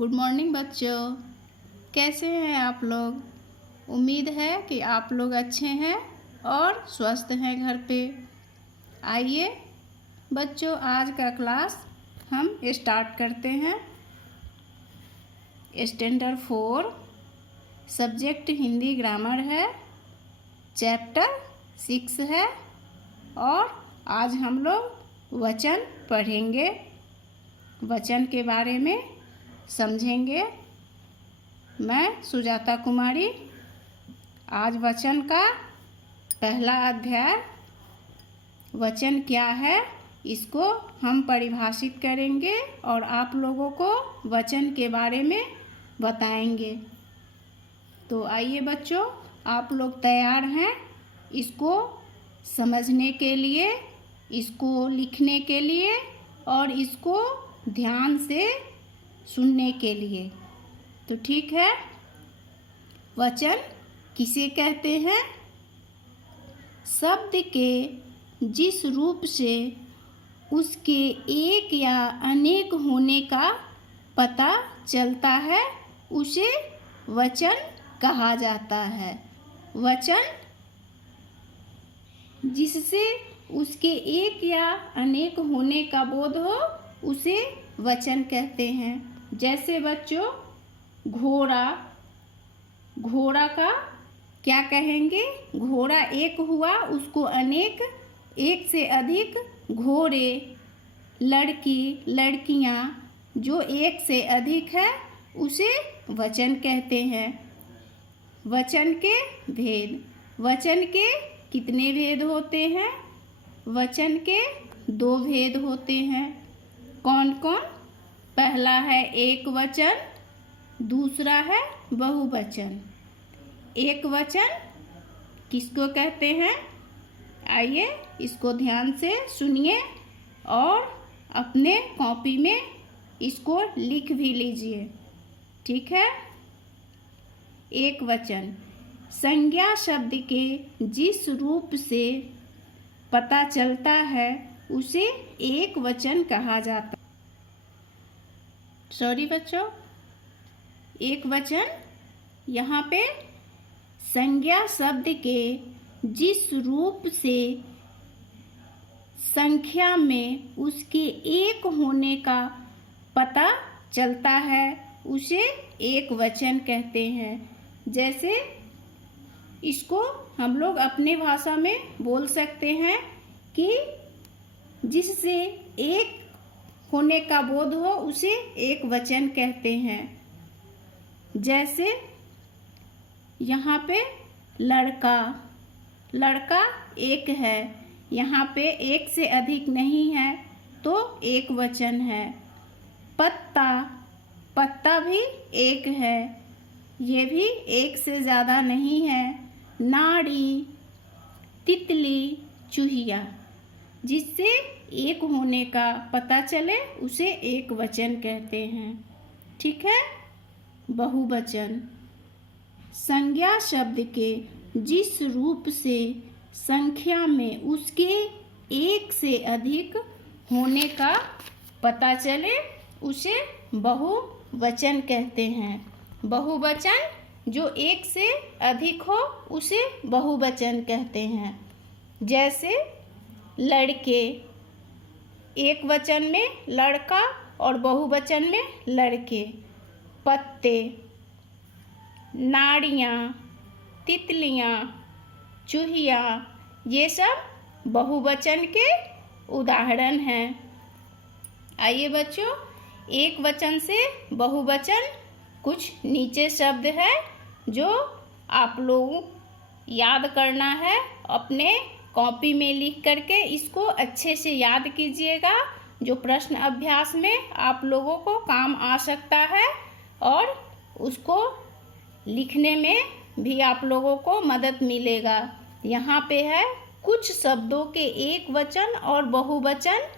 Good morning बच्चों, कैसे हैं आप लोग। उम्मीद है कि आप लोग अच्छे हैं और स्वस्थ हैं घर पे। आइए बच्चों, आज का क्लास हम स्टार्ट करते हैं। स्टैंडर्ड 4 सब्जेक्ट हिंदी ग्रामर है, चैप्टर 6 है और आज हम लोग वचन पढ़ेंगे, वचन के बारे में समझेंगे। मैं सुजाता कुमारी आज वचन का पहला अध्याय वचन क्या है इसको हम परिभाषित करेंगे और आप लोगों को वचन के बारे में बताएंगे। तो आइए बच्चों, आप लोग तैयार हैं इसको समझने के लिए, इसको लिखने के लिए और इसको ध्यान से सुनने के लिए। तो ठीक है, वचन किसे कहते हैं? शब्द के जिस रूप से उसके एक या अनेक होने का पता चलता है उसे वचन कहा जाता है। वचन जिससे उसके एक या अनेक होने का बोध हो उसे वचन कहते हैं। जैसे बच्चों, घोड़ा, घोड़ा का क्या कहेंगे? घोड़ा एक हुआ, उसको अनेक, एक से अधिक घोड़े, लड़की, लड़कियां, जो एक से अधिक है उसे वचन कहते हैं। वचन के भेद, वचन के कितने भेद होते हैं? वचन के 2 भेद होते हैं। कौन कौन? पहला है एक वचन, दूसरा है बहुवचन। एक वचन किसको कहते हैं? आइए इसको ध्यान से सुनिए और अपने कॉपी में इसको लिख भी लीजिए, ठीक है। एक वचन संज्ञा शब्द के जिस रूप से पता चलता है उसे एक वचन कहा जाता है। सॉरी बच्चों, एक वचन यहाँ पे संज्ञा शब्द के जिस रूप से संख्या में उसके एक होने का पता चलता है उसे एक वचन कहते हैं। जैसे इसको हम लोग अपने भाषा में बोल सकते हैं कि जिससे एक होने का बोध हो उसे एक वचन कहते हैं। जैसे यहाँ पे लड़का, लड़का एक है, यहाँ पे एक से अधिक नहीं है तो एक वचन है। पत्ता, पत्ता भी एक है, ये भी एक से ज़्यादा नहीं है। नाड़ी, तितली, चूहिया, जिससे एक होने का पता चले उसे एक वचन कहते हैं, ठीक है। बहुवचन संज्ञा शब्द के जिस रूप से संख्या में उसके एक से अधिक होने का पता चले उसे बहुवचन कहते हैं। बहुवचन जो एक से अधिक हो उसे बहुवचन कहते हैं। जैसे लड़के, एक वचन में लड़का और बहुवचन में लड़के। पत्ते, नाड़ियाँ, तितलियाँ, चूहिया, ये सब बहुवचन के उदाहरण हैं। आइए बच्चों, एक वचन से बहुवचन कुछ नीचे शब्द है जो आप लोगों याद करना है। अपने कॉपी में लिख करके इसको अच्छे से याद कीजिएगा, जो प्रश्न अभ्यास में आप लोगों को काम आ सकता है और उसको लिखने में भी आप लोगों को मदद मिलेगा। यहाँ पे है कुछ शब्दों के एक वचन और बहुवचन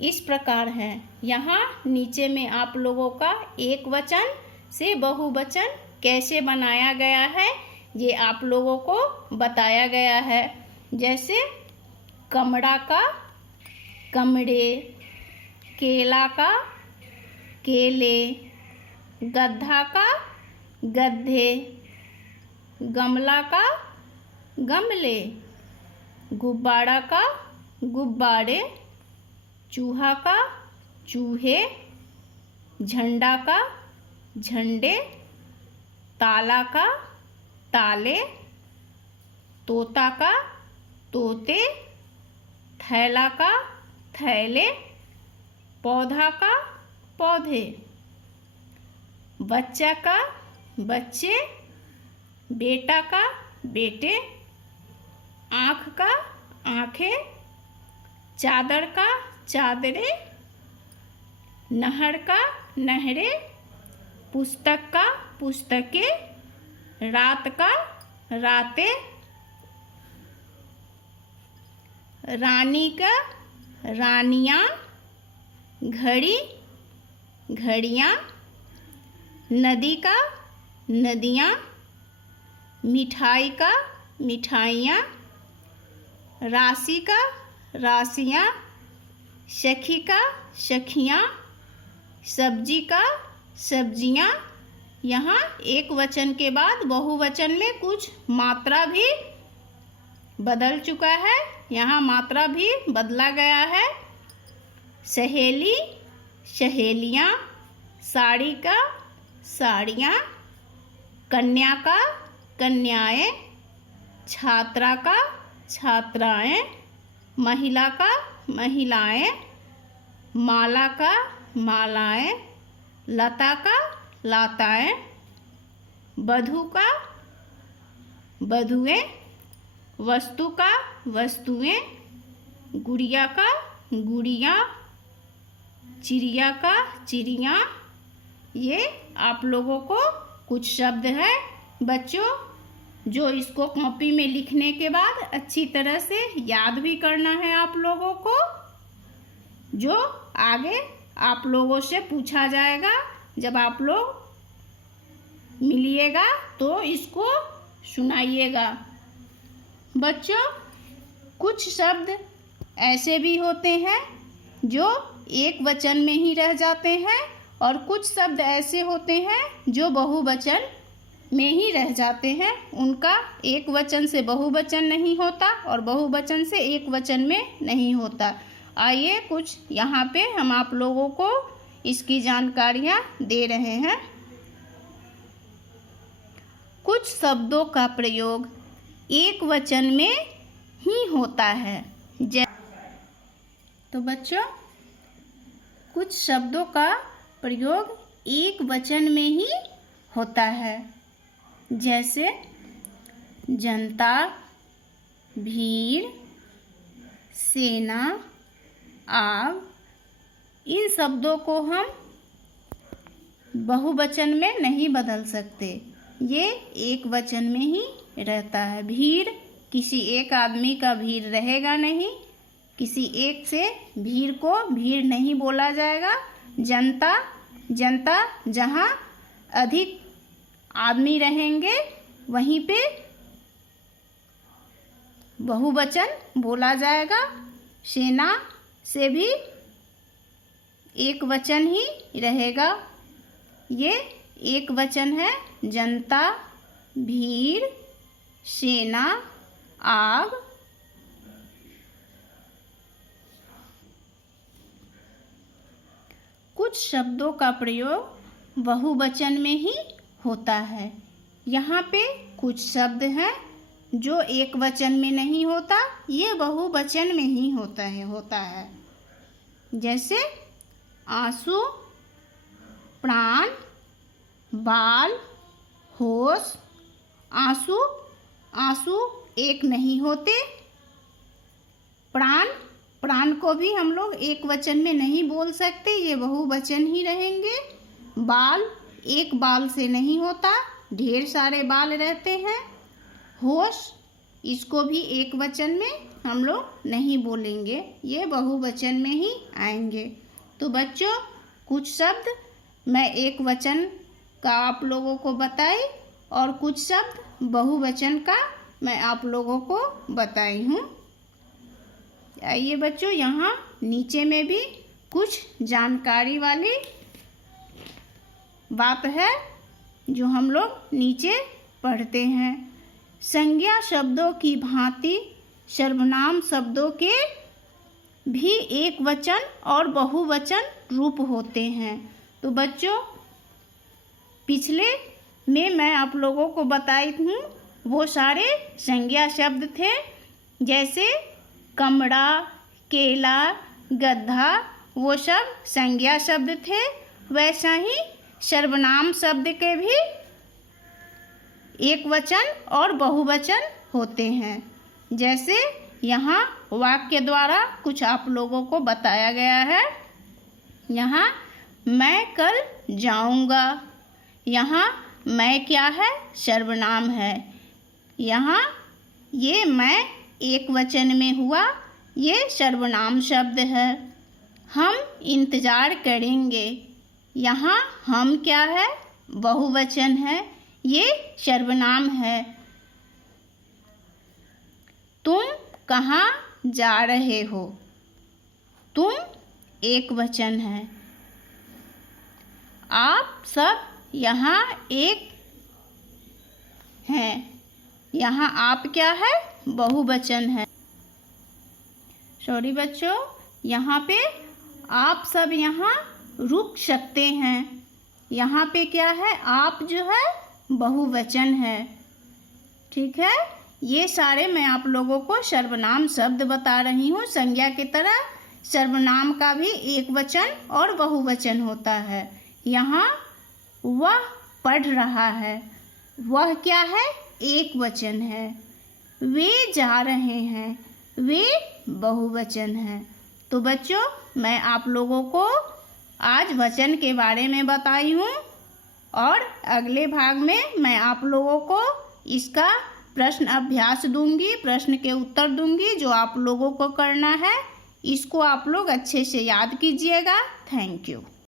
इस प्रकार हैं। यहाँ नीचे में आप लोगों का एक वचन से बहुवचन कैसे बनाया गया है ये आप लोगों को बताया गया है। जैसे कमरा का कमरे, केला का केले, गधा का गधे, गमला का गमले, गुब्बारा का गुब्बारे, चूहा का चूहे, झंडा का झंडे, ताला का ताले, तोता का तोते, थैला का थैले, पौधा का पौधे, बच्चा का बच्चे, बेटा का बेटे, आँख का आँखें, चादर का चादरें, नहर का नहरें, पुस्तक का पुस्तकें, रात का रातें, रानी का रानियाँ, घड़ी घड़ियाँ, नदी का नदियाँ, मिठाई का मिठाइयाँ, राशि का राशियाँ, सखी का सखियाँ, सब्जी का सब्जियाँ। यहाँ एक वचन के बाद बहुवचन में कुछ मात्रा भी बदल चुका है, यहाँ मात्रा भी बदला गया है। सहेली सहेलियाँ, साड़ी का साड़ियाँ, कन्या का कन्याएं, छात्रा का छात्राएं, महिला का महिलाएं, माला का मालाएं, लता का लताएं, बधू का बधुएं, वस्तु का वस्तुएं, गुड़िया का गुड़िया, चिड़िया का चिड़िया। ये आप लोगों को कुछ शब्द है बच्चों, जो इसको कॉपी में लिखने के बाद अच्छी तरह से याद भी करना है आप लोगों को, जो आगे आप लोगों से पूछा जाएगा। जब आप लोग मिलिएगा तो इसको सुनाइएगा। बच्चों, कुछ शब्द ऐसे भी होते हैं जो एक वचन में ही रह जाते हैं और कुछ शब्द ऐसे होते हैं जो बहुवचन में ही रह जाते हैं। उनका एक वचन से बहुवचन नहीं होता और बहुवचन से एक वचन में नहीं होता। आइए कुछ यहाँ पे हम आप लोगों को इसकी जानकारियाँ दे रहे हैं। कुछ शब्दों का प्रयोग एक वचन में ही होता है। तो बच्चों, कुछ शब्दों का प्रयोग एक वचन में ही होता है, जैसे जनता, भीड़, सेना, आग। इन शब्दों को हम बहुवचन में नहीं बदल सकते, ये एक वचन में ही रहता है। भीड़, किसी एक आदमी का भीड़ रहेगा नहीं, किसी एक से भीड़ को भीड़ नहीं बोला जाएगा। जनता, जनता जहाँ अधिक आदमी रहेंगे वहीं पे बहुवचन बोला जाएगा। सेना से भी एक वचन ही रहेगा, ये एक वचन है। जनता, भीड़, सेना, आग। कुछ शब्दों का प्रयोग बहुवचन में ही होता है। यहाँ पे कुछ शब्द हैं जो एक वचन में नहीं होता, ये बहुवचन में ही होता है। जैसे आंसू, प्राण, बाल, होश। आंसू, आंसू एक नहीं होते। प्राण, प्राण को भी हम लोग एक वचन में नहीं बोल सकते, ये बहुवचन ही रहेंगे। बाल, एक बाल से नहीं होता, ढेर सारे बाल रहते हैं। होश, इसको भी एक वचन में हम लोग नहीं बोलेंगे, ये बहुवचन में ही आएंगे। तो बच्चों, कुछ शब्द मैं एक वचन का आप लोगों को बताई और कुछ शब्द बहुवचन का मैं आप लोगों को बताई हूँ। आइए बच्चों, यहाँ नीचे में भी कुछ जानकारी वाली बात है जो हम लोग नीचे पढ़ते हैं। संज्ञा शब्दों की भांति सर्वनाम शब्दों के भी एक वचन और बहुवचन रूप होते हैं। तो बच्चों, पिछले में मैं आप लोगों को बताई हूँ वो सारे संज्ञा शब्द थे, जैसे कमरा, केला, गधा, वो सब संज्ञा शब्द थे। वैसा ही सर्वनाम शब्द के भी एक वचन और बहुवचन होते हैं। जैसे यहाँ वाक्य द्वारा कुछ आप लोगों को बताया गया है। यहाँ मैं कल जाऊँगा, यहाँ मैं क्या है? सर्वनाम है। यहाँ ये मैं एक वचन में हुआ, ये सर्वनाम शब्द है। हम इंतज़ार करेंगे, यहाँ हम क्या है? बहुवचन है, ये सर्वनाम है। तुम कहाँ जा रहे हो? तुम एक वचन है। आप सब यहाँ एक हैं, यहाँ आप क्या है? बहुवचन है। सॉरी बच्चों, यहाँ पे आप सब यहाँ रुक सकते हैं, यहाँ पे क्या है? आप जो है बहुवचन है। ठीक है, ये सारे मैं आप लोगों को सर्वनाम शब्द बता रही हूँ। संज्ञा की तरह सर्वनाम का भी एक वचन और बहुवचन होता है। यहाँ वह पढ़ रहा है, वह क्या है? एक वचन है। वे जा रहे हैं, वे बहुवचन है। तो बच्चों, मैं आप लोगों को आज वचन के बारे में बताई हूँ और अगले भाग में मैं आप लोगों को इसका प्रश्न अभ्यास दूंगी, प्रश्न के उत्तर दूंगी जो आप लोगों को करना है। इसको आप लोग अच्छे से याद कीजिएगा। Thank you.